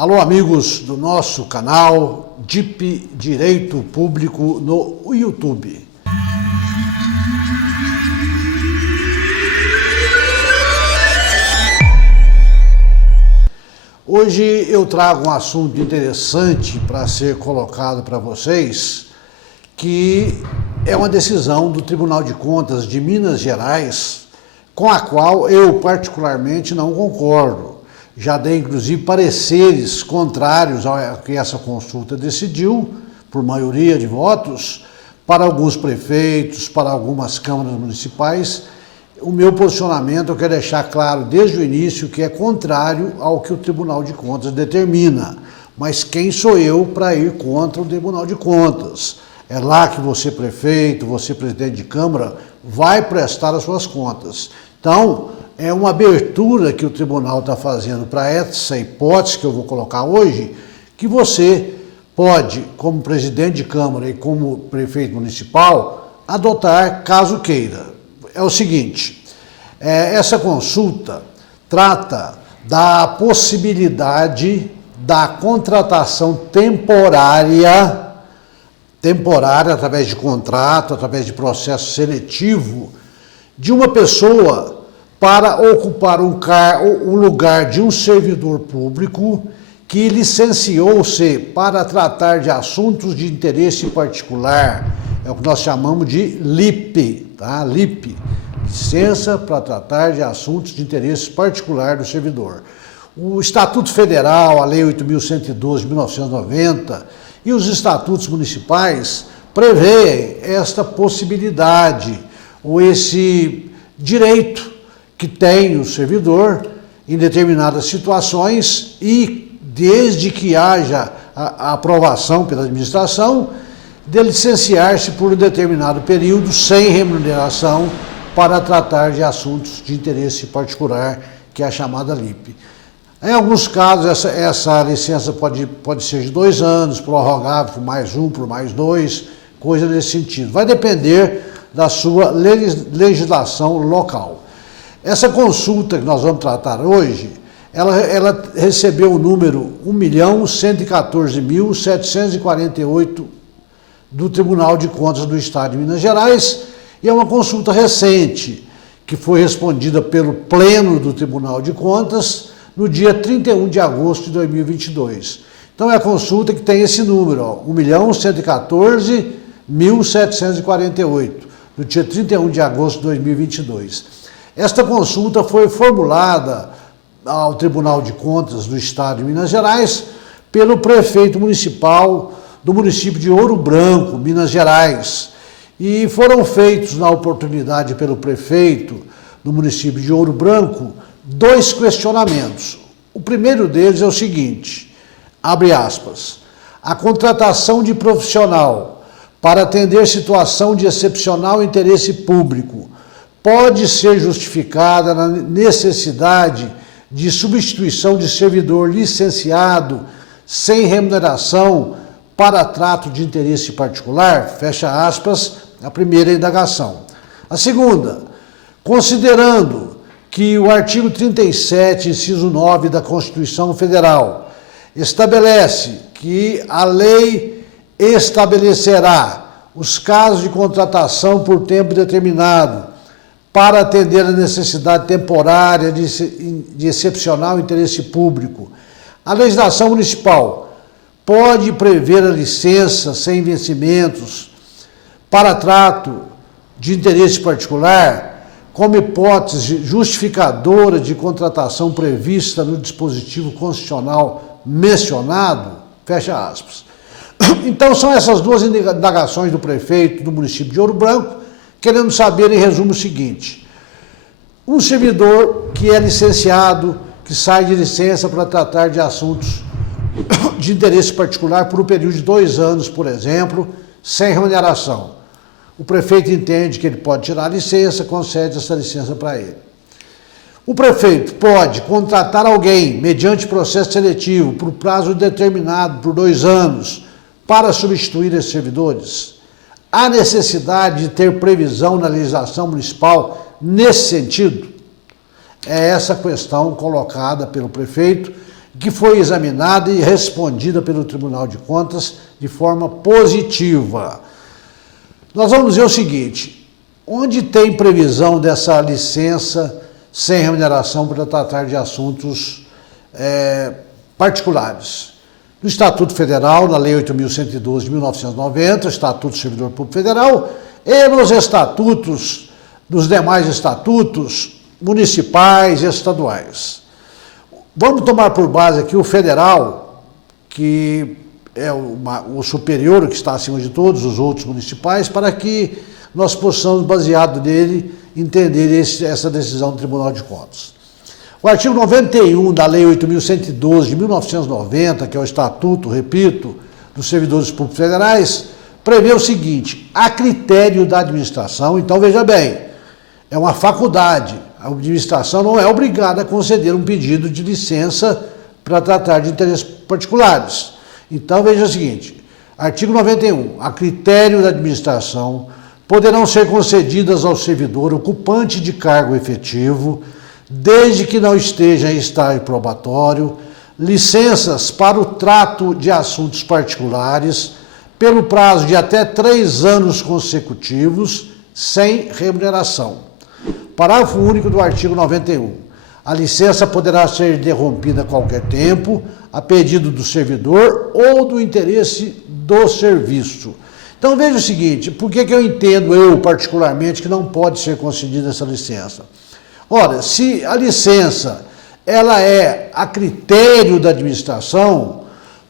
Alô, amigos do nosso canal DIP Direito Público no YouTube. Hoje eu trago um assunto interessante para ser colocado para vocês, que é uma decisão do Tribunal de Contas de Minas Gerais, com a qual eu particularmente não concordo. Já dei, inclusive, pareceres contrários ao que essa consulta decidiu, por maioria de votos, para alguns prefeitos, para algumas câmaras municipais. O meu posicionamento eu quero deixar claro desde o início que é contrário ao que o Tribunal de Contas determina. Mas quem sou eu para ir contra o Tribunal de Contas? É lá que você, prefeito, você, presidente de Câmara, vai prestar as suas contas. Então, é uma abertura que o tribunal está fazendo para essa hipótese que eu vou colocar hoje, que você pode, como presidente de Câmara e como prefeito municipal, adotar caso queira. É o seguinte, essa consulta trata da possibilidade da contratação temporária através de contrato, através de processo seletivo, de uma pessoa para ocupar um lugar de um servidor público que licenciou-se para tratar de assuntos de interesse particular. É o que nós chamamos de LIP, tá? LIP, licença para tratar de assuntos de interesse particular do servidor. O Estatuto Federal, a Lei 8.112 de 1990 e os estatutos municipais prevêem esta possibilidade ou esse direito que tem o servidor em determinadas situações e desde que haja a aprovação pela administração de licenciar-se por um determinado período sem remuneração para tratar de assuntos de interesse particular, que é a chamada LIP. Em alguns casos, essa licença pode ser de 2 anos, prorrogável por mais 1, por mais 2, coisa nesse sentido. Vai depender da sua legislação local. Essa consulta que nós vamos tratar hoje, ela recebeu o número 1.114.748 do Tribunal de Contas do Estado de Minas Gerais e é uma consulta recente, que foi respondida pelo Pleno do Tribunal de Contas no dia 31 de agosto de 2022. Então é a consulta que tem esse número, 1.114.748, no dia 31 de agosto de 2022. Esta consulta foi formulada ao Tribunal de Contas do Estado de Minas Gerais pelo prefeito municipal do município de Ouro Branco, Minas Gerais. E foram feitos, na oportunidade pelo prefeito do município de Ouro Branco, 2 questionamentos. O primeiro deles é o seguinte, abre aspas, a contratação de profissional para atender situação de excepcional interesse público pode ser justificada na necessidade de substituição de servidor licenciado sem remuneração para trato de interesse particular, fecha aspas, a primeira indagação. A segunda, considerando que o artigo 37, inciso 9 da Constituição Federal estabelece que a lei estabelecerá os casos de contratação por tempo determinado para atender a necessidade temporária de excepcional interesse público. A legislação municipal pode prever a licença sem vencimentos para trato de interesse particular como hipótese justificadora de contratação prevista no dispositivo constitucional mencionado, fecha aspas. Então são essas 2 indagações do prefeito do município de Ouro Branco, querendo saber, em resumo, o seguinte, um servidor que é licenciado, que sai de licença para tratar de assuntos de interesse particular por um período de 2 anos, por exemplo, sem remuneração. O prefeito entende que ele pode tirar a licença, concede essa licença para ele. O prefeito pode contratar alguém, mediante processo seletivo, por prazo determinado, por 2 anos, para substituir esses servidores. Há necessidade de ter previsão na legislação municipal nesse sentido? É essa questão colocada pelo prefeito que foi examinada e respondida pelo Tribunal de Contas de forma positiva. Nós vamos ver o seguinte: onde tem previsão dessa licença sem remuneração para tratar de assuntos particulares? No Estatuto Federal, na Lei 8.112 de 1990, Estatuto do Servidor Público Federal, e nos estatutos, nos demais estatutos municipais e estaduais. Vamos tomar por base aqui o federal, que é o superior, que está acima de todos os outros municipais, para que nós possamos, baseado nele, entender essa decisão do Tribunal de Contas. O artigo 91 da Lei 8.112 de 1990, que é o Estatuto, repito, dos Servidores Públicos Federais, prevê o seguinte: a critério da administração. Então, veja bem, é uma faculdade. A administração não é obrigada a conceder um pedido de licença para tratar de interesses particulares. Então, veja o seguinte: artigo 91, a critério da administração, poderão ser concedidas ao servidor ocupante de cargo efetivo, desde que não esteja em estágio probatório, licenças para o trato de assuntos particulares pelo prazo de até 3 anos consecutivos, sem remuneração. Parágrafo único do artigo 91. A licença poderá ser interrompida a qualquer tempo, a pedido do servidor ou do interesse do serviço. Então veja o seguinte: por que eu entendo, eu particularmente, que não pode ser concedida essa licença? Ora, se a licença ela é a critério da administração,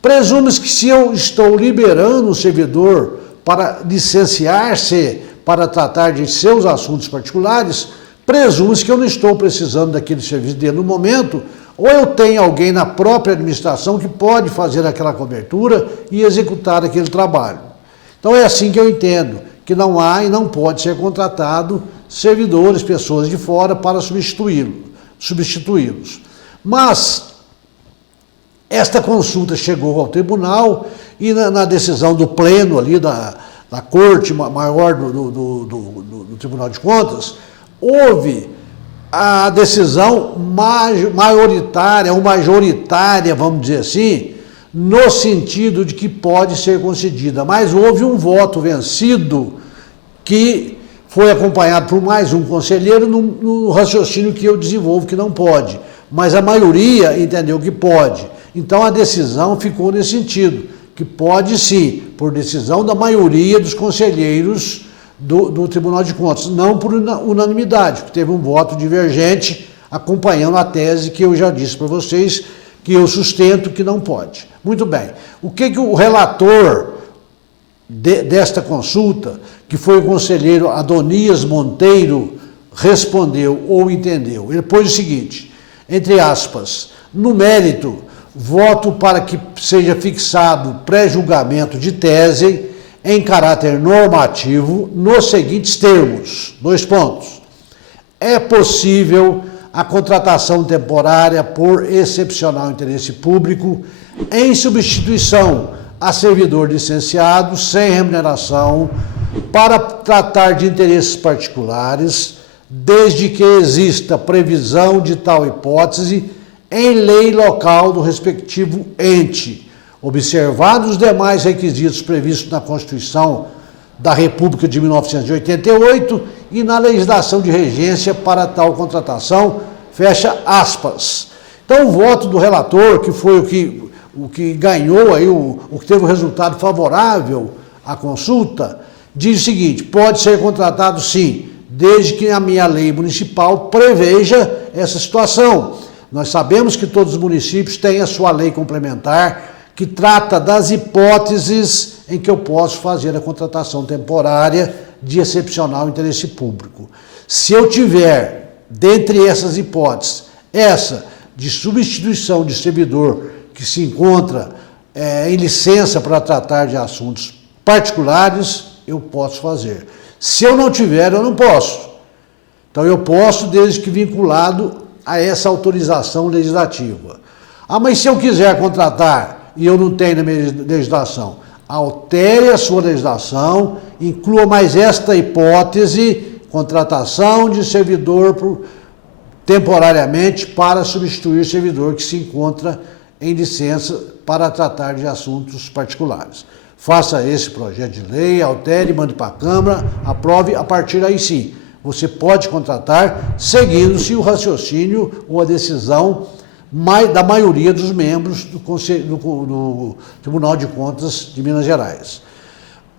presume-se que se eu estou liberando o servidor para licenciar-se para tratar de seus assuntos particulares, presume-se que eu não estou precisando daquele serviço dele no momento, ou eu tenho alguém na própria administração que pode fazer aquela cobertura e executar aquele trabalho. Então é assim que eu entendo, que não há e não pode ser contratado servidores, pessoas de fora para substituí-los. Mas esta consulta chegou ao tribunal e na decisão do pleno ali da Corte Maior do Tribunal de Contas, houve a decisão maioritária, ou majoritária, vamos dizer assim, no sentido de que pode ser concedida. Mas houve um voto vencido que foi acompanhado por mais um conselheiro no raciocínio que eu desenvolvo, que não pode. Mas a maioria entendeu que pode. Então a decisão ficou nesse sentido, que pode sim, por decisão da maioria dos conselheiros do Tribunal de Contas, não por unanimidade, porque teve um voto divergente acompanhando a tese que eu já disse para vocês, que eu sustento que não pode. Muito bem. O que o relator desta consulta, que foi o conselheiro Adonias Monteiro, respondeu ou entendeu? Ele pôs o seguinte, entre aspas: no mérito, voto para que seja fixado pré-julgamento de tese em caráter normativo nos seguintes termos, 2 pontos. É possível a contratação temporária por excepcional interesse público em substituição a servidor licenciado sem remuneração para tratar de interesses particulares, desde que exista previsão de tal hipótese em lei local do respectivo ente, observados os demais requisitos previstos na Constituição da República de 1988 e na legislação de regência para tal contratação, fecha aspas. Então o voto do relator, que foi o que ganhou aí, o que teve um resultado favorável à consulta, diz o seguinte: pode ser contratado sim, desde que a minha lei municipal preveja essa situação. Nós sabemos que todos os municípios têm a sua lei complementar, que trata das hipóteses em que eu posso fazer a contratação temporária de excepcional interesse público. Se eu tiver, dentre essas hipóteses, essa de substituição de servidor que se encontra em licença para tratar de assuntos particulares, eu posso fazer. Se eu não tiver, eu não posso. Então eu posso, desde que vinculado a essa autorização legislativa. Ah, mas se eu quiser contratar e eu não tenho na minha legislação, altere a sua legislação, inclua mais esta hipótese, contratação de servidor temporariamente para substituir servidor que se encontra em licença para tratar de assuntos particulares. Faça esse projeto de lei, altere, mande para a Câmara, aprove, a partir daí sim. Você pode contratar seguindo-se o raciocínio ou a decisão da maioria dos membros do Tribunal de Contas de Minas Gerais.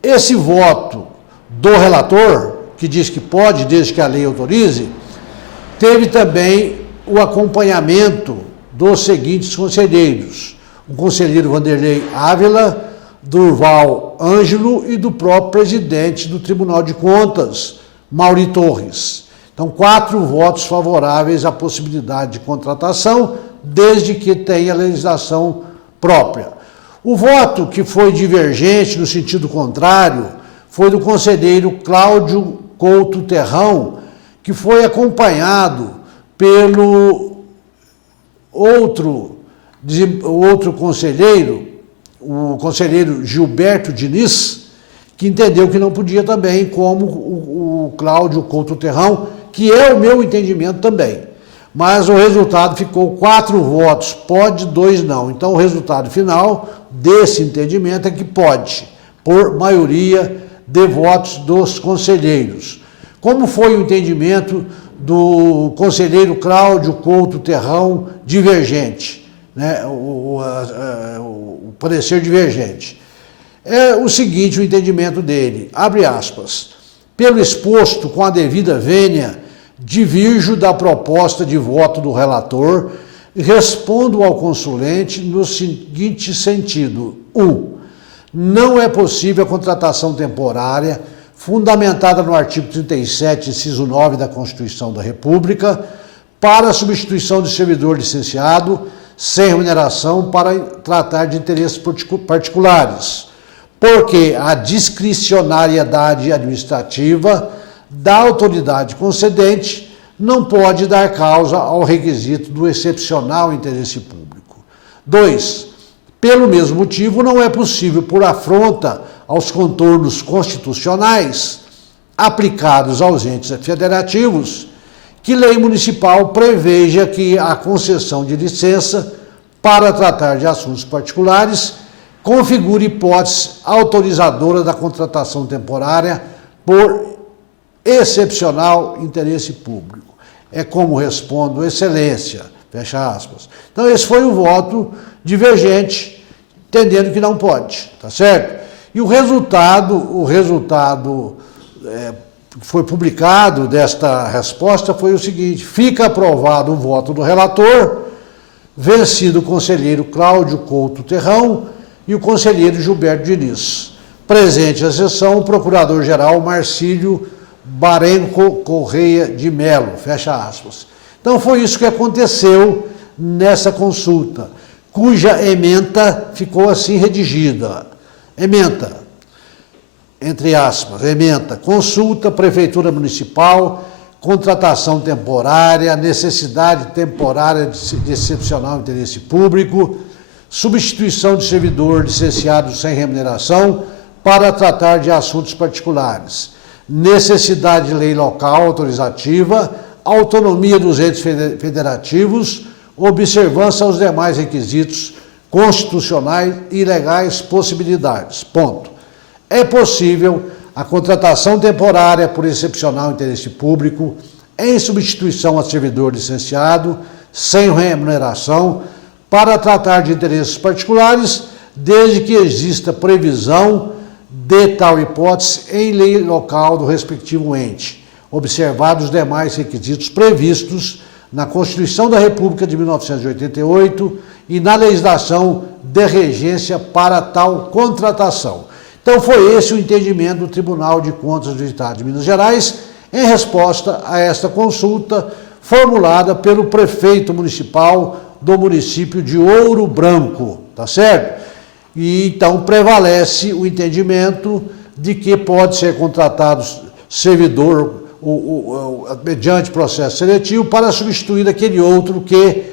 Esse voto do relator, que diz que pode, desde que a lei autorize, teve também o acompanhamento dos seguintes conselheiros: o conselheiro Vanderlei Ávila, Durval Ângelo e do próprio presidente do Tribunal de Contas, Mauri Torres. Então, 4 votos favoráveis à possibilidade de contratação, desde que tenha legislação própria. O voto que foi divergente, no sentido contrário, foi do conselheiro Cláudio Couto Terrão, que foi acompanhado pelo outro conselheiro, o conselheiro Gilberto Diniz, que entendeu que não podia também, como o Cláudio Couto Terrão, que é o meu entendimento também. Mas o resultado ficou 4 votos, pode, 2 não. Então o resultado final desse entendimento é que pode, por maioria de votos dos conselheiros. Como foi o entendimento do conselheiro Cláudio Couto Terrão divergente, né? O parecer divergente? É o seguinte, o entendimento dele, abre aspas: pelo exposto com a devida vênia, divirjo da proposta de voto do relator e respondo ao consulente no seguinte sentido: 1. Não é possível a contratação temporária, fundamentada no artigo 37, inciso 9 da Constituição da República, para a substituição de servidor licenciado sem remuneração para tratar de interesses particulares, porque a discricionariedade administrativa da autoridade concedente não pode dar causa ao requisito do excepcional interesse público. 2. Pelo mesmo motivo, não é possível, por afronta aos contornos constitucionais aplicados aos entes federativos, que lei municipal preveja que a concessão de licença para tratar de assuntos particulares configure hipótese autorizadora da contratação temporária por excepcional interesse público. É como respondo, excelência, fecha aspas. Então esse foi o voto divergente, entendendo que não pode, tá certo? E o resultado que foi publicado desta resposta foi o seguinte: fica aprovado o voto do relator, vencido o conselheiro Cláudio Couto Terrão e o conselheiro Gilberto Diniz. Presente a sessão, o procurador-geral Marcílio Barenco Correia de Melo, fecha aspas. Então foi isso que aconteceu nessa consulta, cuja ementa ficou assim redigida. Ementa, entre aspas, ementa: consulta, Prefeitura Municipal, contratação temporária, necessidade temporária de excepcional interesse público, substituição de servidor licenciado sem remuneração para tratar de assuntos particulares, necessidade de lei local autorizativa, autonomia dos entes federativos, observância aos demais requisitos constitucionais e legais possibilidades. Ponto. É possível a contratação temporária por excepcional interesse público em substituição a servidor licenciado sem remuneração para tratar de interesses particulares, desde que exista previsão de tal hipótese em lei local do respectivo ente, observados os demais requisitos previstos na Constituição da República de 1988 e na legislação de regência para tal contratação. Então foi esse o entendimento do Tribunal de Contas do Estado de Minas Gerais em resposta a esta consulta formulada pelo prefeito municipal do município de Ouro Branco, tá certo? E então prevalece o entendimento de que pode ser contratado servidor mediante processo seletivo para substituir aquele outro que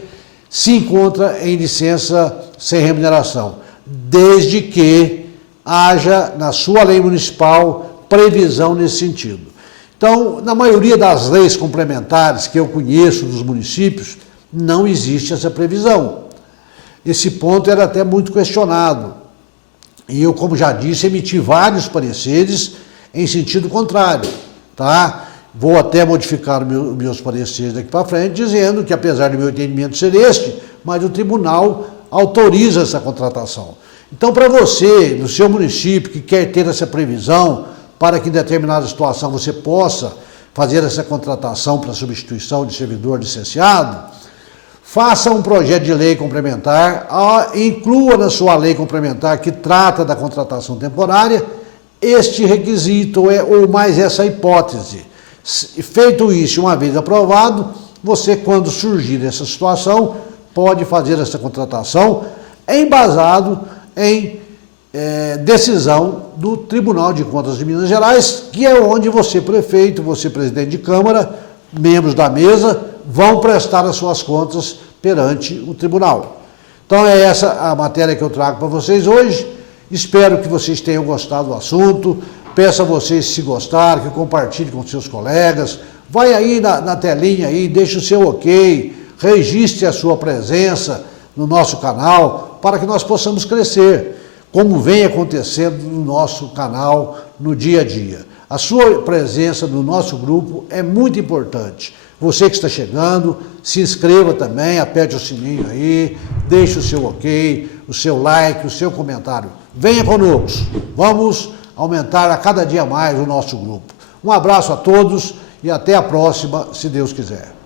se encontra em licença sem remuneração, desde que haja na sua lei municipal previsão nesse sentido. Então, na maioria das leis complementares que eu conheço dos municípios, não existe essa previsão. esse ponto era até muito questionado. E eu, como já disse, emiti vários pareceres em sentido contrário, tá? Vou até modificar meus pareceres daqui para frente, dizendo que, apesar do meu entendimento ser este, mas o tribunal autoriza essa contratação. Então, para você, no seu município, que quer ter essa previsão, para que em determinada situação você possa fazer essa contratação para substituição de servidor licenciado, faça um projeto de lei complementar, inclua na sua lei complementar que trata da contratação temporária este requisito ou mais essa hipótese. Feito isso, uma vez aprovado, você, quando surgir essa situação, pode fazer essa contratação embasado em decisão do Tribunal de Contas de Minas Gerais, que é onde você, prefeito, você, presidente de Câmara, membros da mesa, vão prestar as suas contas perante o tribunal. Então é essa a matéria que eu trago para vocês hoje. Espero que vocês tenham gostado do assunto. Peço a vocês, se gostarem, que compartilhem com seus colegas. Vai aí na telinha aí, deixe o seu ok, registre a sua presença no nosso canal, para que nós possamos crescer, como vem acontecendo no nosso canal no dia a dia. A sua presença no nosso grupo é muito importante. Você que está chegando, se inscreva também, aperte o sininho aí, deixe o seu ok, o seu like, o seu comentário. Venha conosco, vamos aumentar a cada dia mais o nosso grupo. Um abraço a todos e até a próxima, se Deus quiser.